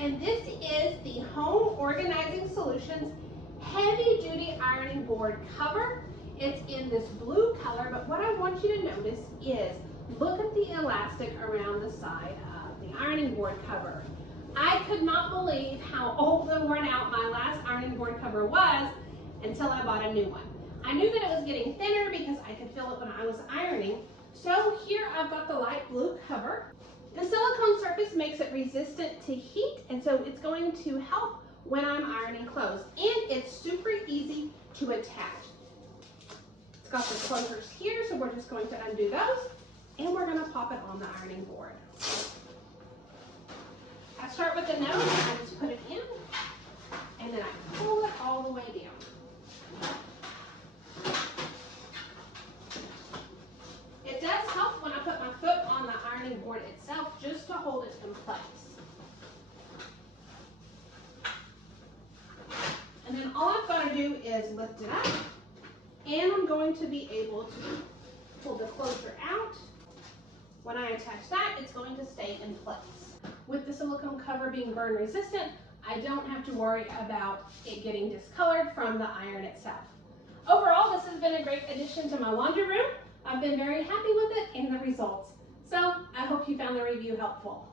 and this is the Home Organizing Solutions Heavy Duty Ironing Board cover. It's in this blue color, but what I want you to notice is look at the elastic around the side of the ironing board cover. I could not believe how old and worn out my last ironing board cover was until I bought a new one. I knew that it was getting thinner because I could feel it when I was ironing. So here I've got the light blue cover. The silicone surface makes it resistant to heat, and so it's going to help when I'm ironing clothes. And it's super easy to attach. It's got the closures here, so we're just going to undo those, and we're going to pop it on the ironing board. I start with the nose, and I just put it in, and then I pull it all the way down. It does help when I put my foot on the ironing board itself just to hold it in place. And then all I've got to do is lift it up, and I'm going to be able to pull the closure out. When I attach that, it's going to stay in place. With the silicone cover being burn resistant, I don't have to worry about it getting discolored from the iron itself. Overall, this has been a great addition to my laundry room. I've been very happy with it and the results. So I hope you found the review helpful.